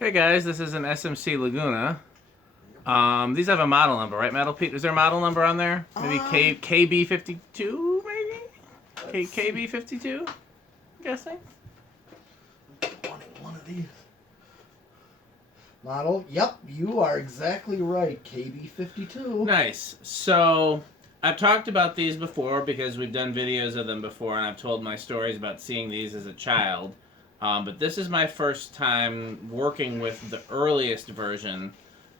Hey guys, this is an SMC Laguna. These have a model number, right, Metal Pete? Is there a model number on there? Maybe KB-52, maybe? KB-52? I'm guessing. One of these. Model? Yep, you are exactly right. KB-52. Nice. So, I've talked about these before because we've done videos of them before, and I've told my stories about seeing these as a child. But this is my first time working with the earliest version.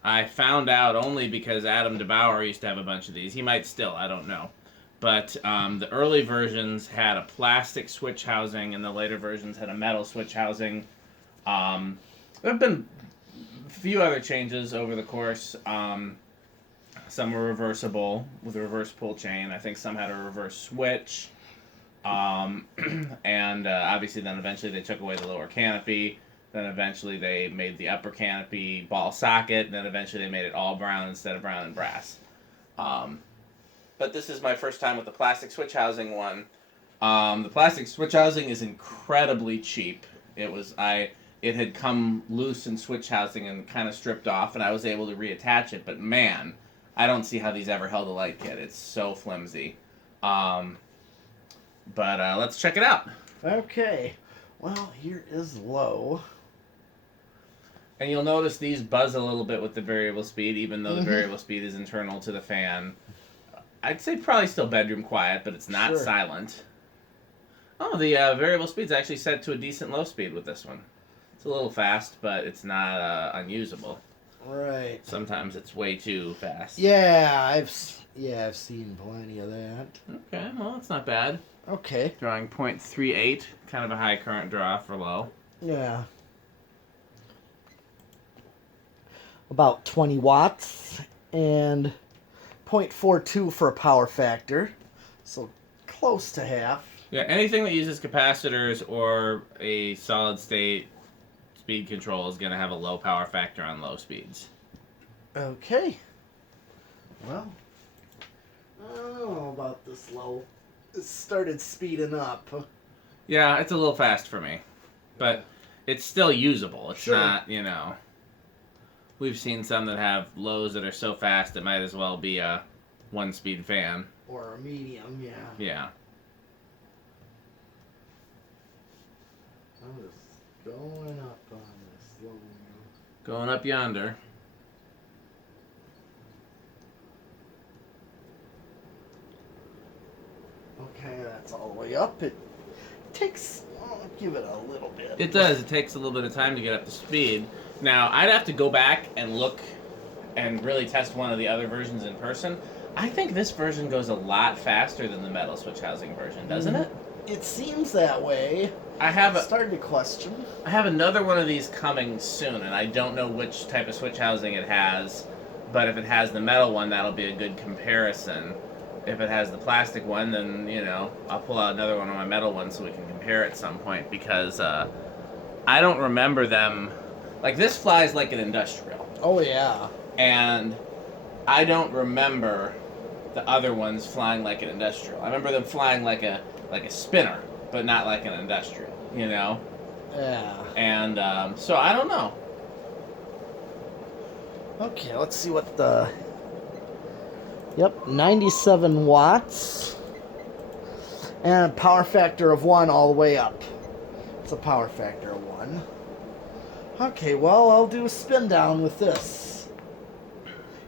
I found out only because Adam DeBauer used to have a bunch of these. He might still, I don't know. But the early versions had a plastic switch housing, and the later versions had a metal switch housing. There have been a few other changes over the course. Some were reversible with a reverse pull chain. I think some had a reverse switch. And obviously then eventually they took away the lower canopy. Then eventually they made the upper canopy ball socket. And then eventually they made it all brown instead of brown and brass. But this is my first time with the plastic switch housing one. The plastic switch housing is incredibly cheap. It had come loose in switch housing and kind of stripped off, and I was able to reattach it. But man, I don't see how these ever held a light kit. It's so flimsy. But let's check it out. Okay. Well, here is low. And you'll notice these buzz a little bit with the variable speed, even though the variable speed is internal to the fan. I'd say probably still bedroom quiet, but it's not silent. Oh, the variable speed's actually set to a decent low speed with this one. It's a little fast, but it's not unusable. Right. Sometimes it's way too fast. Yeah, I've seen plenty of that. Okay, well, that's not bad. Okay. Drawing 0.38, kind of a high current draw for low. Yeah. About 20 watts and 0.42 for a power factor. So close to half. Yeah, anything that uses capacitors or a solid state speed control is going to have a low power factor on low speeds. Okay. Well, I don't know about this low. It started speeding up. Yeah, it's a little fast for me. But it's still usable. It's not, We've seen some that have lows that are so fast it might as well be a one-speed fan. Or a medium, yeah. Yeah. I'm just going up on this low one. Going up yonder. Okay, that's all the way up. It takes, I'll give it a little bit. It does. It takes a little bit of time to get up to speed. Now, I'd have to go back and look and really test one of the other versions in person. I think this version goes a lot faster than the metal switch housing version, doesn't it? It seems that way. Started to question. I have another one of these coming soon, and I don't know which type of switch housing it has, but if it has the metal one, that'll be a good comparison. If it has the plastic one, then, I'll pull out another one of my metal ones so we can compare at some point, because I don't remember them. Like, this flies like an industrial. Oh, yeah. And I don't remember the other ones flying like an industrial. I remember them flying like a spinner, but not like an industrial, Yeah. And so I don't know. Okay, let's see what the... Yep, 97 watts. And a power factor of 1 all the way up. It's a power factor of 1. Okay, well, I'll do a spin down with this.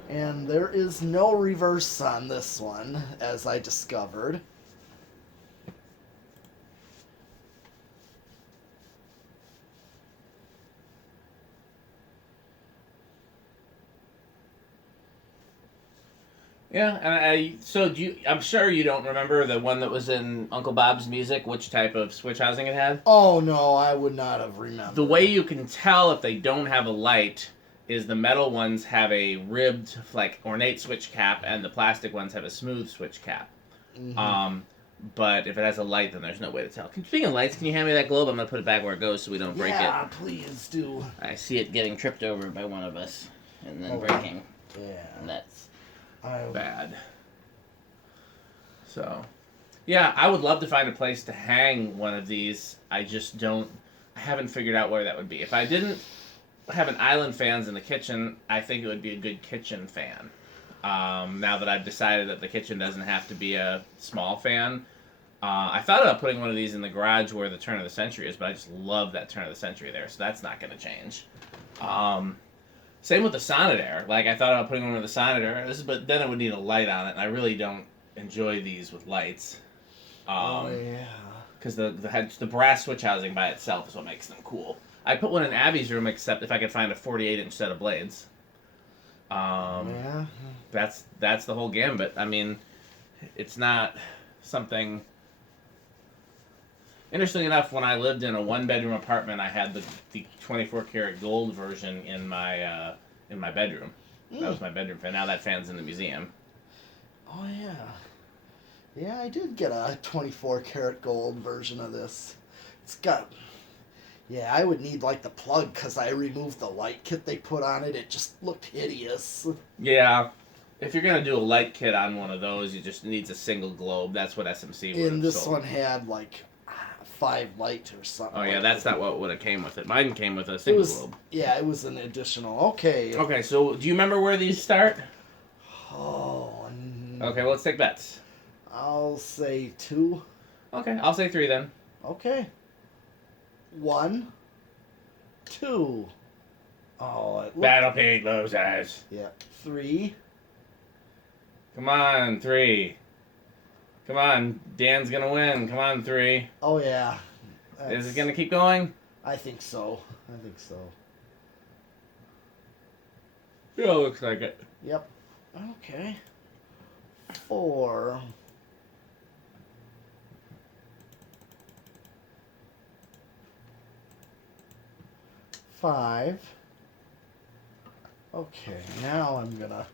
And there is no reverse on this one, as I discovered. Yeah, and I'm sure you don't remember the one that was in Uncle Bob's Music, which type of switch housing it had? Oh, no, I would not have remembered. The way you can tell if they don't have a light is the metal ones have a ribbed, ornate switch cap, and the plastic ones have a smooth switch cap. Mm-hmm. But if it has a light, then there's no way to tell. Speaking of lights, can you hand me that globe? I'm going to put it back where it goes so we don't break it. Yeah, please do. I see it getting tripped over by one of us, and then breaking. Yeah. And that's bad. So, yeah, I would love to find a place to hang one of these. I just don't. I haven't figured out where that would be. If I didn't having island fans in the kitchen, I think it would be a good kitchen fan. Now that I've decided that the kitchen doesn't have to be a small fan. I thought about putting one of these in the garage where the turn of the century is, but I just love that turn of the century there, so that's not going to change. Same with the Sonidair. Like, I thought about putting one with the Sonidair, but then it would need a light on it, and I really don't enjoy these with lights. Oh, yeah. Because the brass switch housing by itself is what makes them cool. I put one in Abby's room, except if I could find a 48-inch set of blades. Yeah. That's the whole gambit. I mean, it's not something... Interestingly enough, when I lived in a one-bedroom apartment, I had the 24-karat gold version in my bedroom. That was my bedroom fan. Now that fan's in the museum. Oh, yeah. Yeah, I did get a 24-karat gold version of this. It's got... Yeah, I would need, like, the plug, because I removed the light kit they put on it. It just looked hideous. Yeah. If you're going to do a light kit on one of those, you just needs a single globe. That's what SMC would have And this sold. one had, like, 5 light or something. Oh, yeah, like that's that. not what would have came with it. Mine came with a single globe. Yeah, it was an additional. Okay. Okay, so do you remember where these start? Oh. Okay, well, let's take bets. I'll say 2. Okay, I'll say 3 then. Okay. 1, 2. Oh, it looked... Battle Pig loses. Yeah. 3. Come on, 3. Come on, Dan's gonna win. Come on, 3. Oh, yeah. Is it gonna keep going? I think so. I think so. Yeah, looks like it. Yep. Okay. 4. 5. Okay, now I'm gonna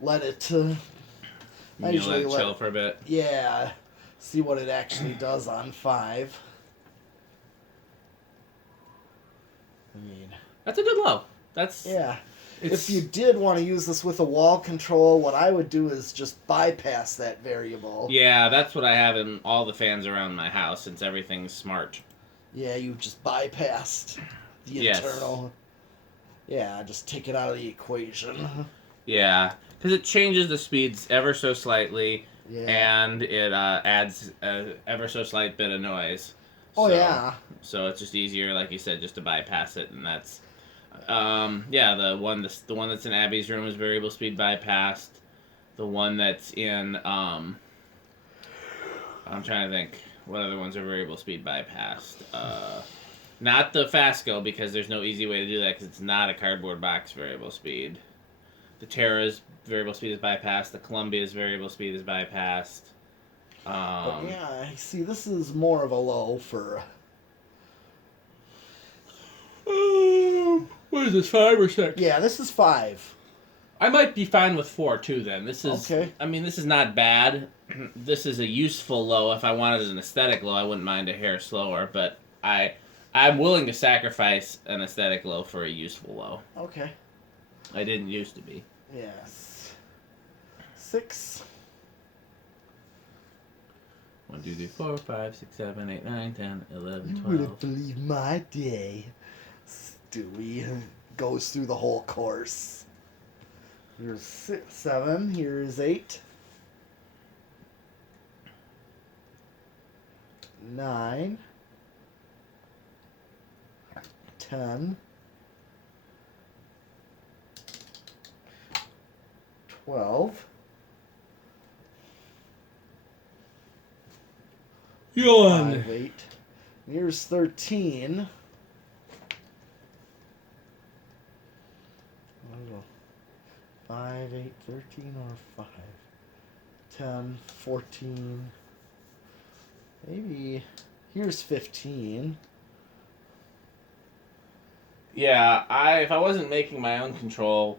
let it. I You usually let it chill for a bit. Yeah, see what it actually does on 5. I mean, That's a good low. That's yeah. It's, If you did want to use this with a wall control, what I would do is just bypass that variable. yeah, that's what I have in all the fans around my house, since everything's smart. Yeah, you just bypassed the internal. Yeah, just take it out of the equation. Yeah, because it changes the speeds ever so slightly, Yeah. and it adds ever so slight bit of noise. Oh, So- yeah. So it's just easier, like you said, just to bypass it, and that's yeah, the one that's in Abby's room is variable speed bypassed. The one that's in I'm trying to think what other ones are variable speed bypassed. Not the Fasco, because there's no easy way to do that because it's not a cardboard box variable speed. The Terra's variable speed is bypassed. The Columbia's variable speed is bypassed. But yeah, see, this is more of a low for... What is this, 5 or 6? Yeah, this is 5. I might be fine with 4 too. Then this is. Okay. I mean, this is not bad. This is a useful low. If I wanted an aesthetic low, I wouldn't mind a hair slower. But I'm willing to sacrifice an aesthetic low for a useful low. Okay. I didn't used to be. Yes. 6. 1, 2, 3, 4, 5, 6, 7, 8, 9, 10, 11, You 12. wouldn't believe my day. Stewie goes through the whole course. Here's 7. Here's 8. 9. 10. 12. Yawn. 5, 8. Here's 13. I don't know. 5, 8, 13, or 5. 10, 14. Maybe. Here's 15. Yeah, if I wasn't making my own control,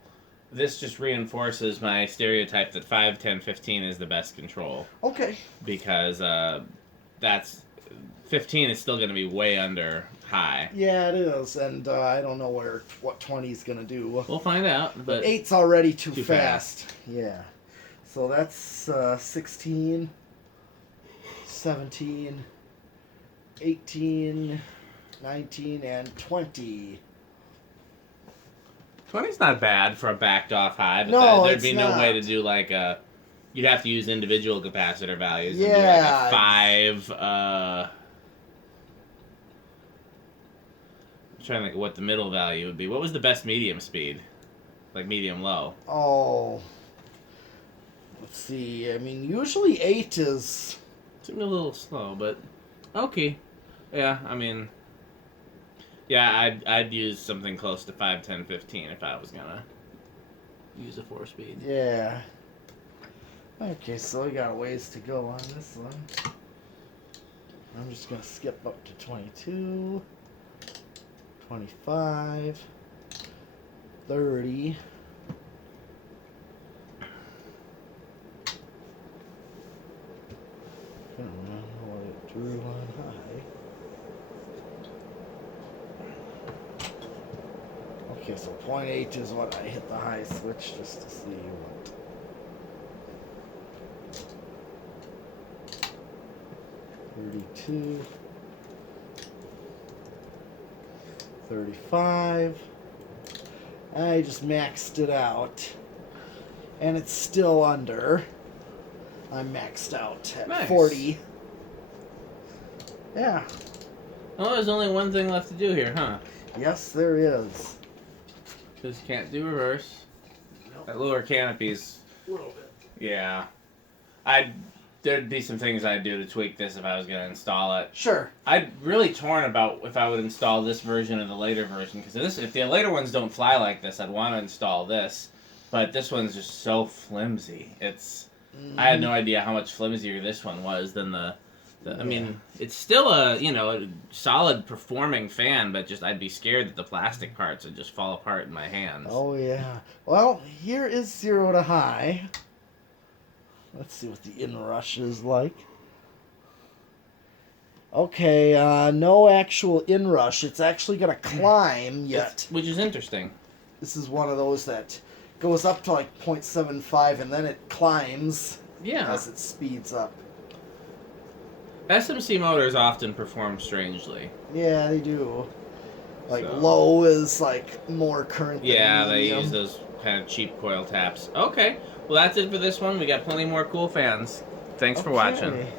this just reinforces my stereotype that 5, 10, 15 is the best control. Okay. Because that's 15 is still going to be way under high. Yeah, it is, and I don't know what 20 is gonna do. We'll find out, but 8's already too Too fast. Yeah. So that's 16, 17, 18, 19, and 20. 20's not bad for a backed off high, but No, there'd it's be no way not. to do like a. You'd have to use individual capacitor values. Yeah. And do like a 5. I'm trying to think of what the middle value would be. What was the best medium speed? Like medium low. Oh. Let's see. I mean, usually 8 is. Seemed a little slow, but okay. Yeah, I mean, yeah, I'd use something close to 5, 10, 15 if I was gonna use a 4-speed. Yeah. Okay, so we got a ways to go on this one. I'm just gonna skip up to 22, 25, 30. I don't remember what it drew on high. Okay, so 0.8 is what I hit the high switch just to see what. $32, $35. I just maxed it out, and it's still under. I'm maxed out at Nice. 40. Yeah. Oh, there's only one thing left to do here, huh? Yes, there is. Because you can't do reverse. Nope. That lower canopy's. A little bit. Yeah. There'd be some things I'd do to tweak this if I was going to install it. Sure. I'd really torn about if I would install this version or the later version, because if the later ones don't fly like this, I'd want to install this. But this one's just so flimsy. I had no idea how much flimsier this one was than the I mean, it's still a solid performing fan, but just I'd be scared that the plastic parts would just fall apart in my hands. Oh, yeah. Well, here is 0 to high. Let's see what the inrush is like. Okay, no actual inrush. It's actually going to climb yet. Which is interesting. This is one of those that goes up to like 0.75 and then it climbs as it speeds up. SMC motors often perform strangely. Yeah, they do. Like So. low is like more current than Yeah, they medium. use those kind of cheap coil taps. Okay, well that's it for this one. We got plenty more cool fans. Thanks for watching. Okay.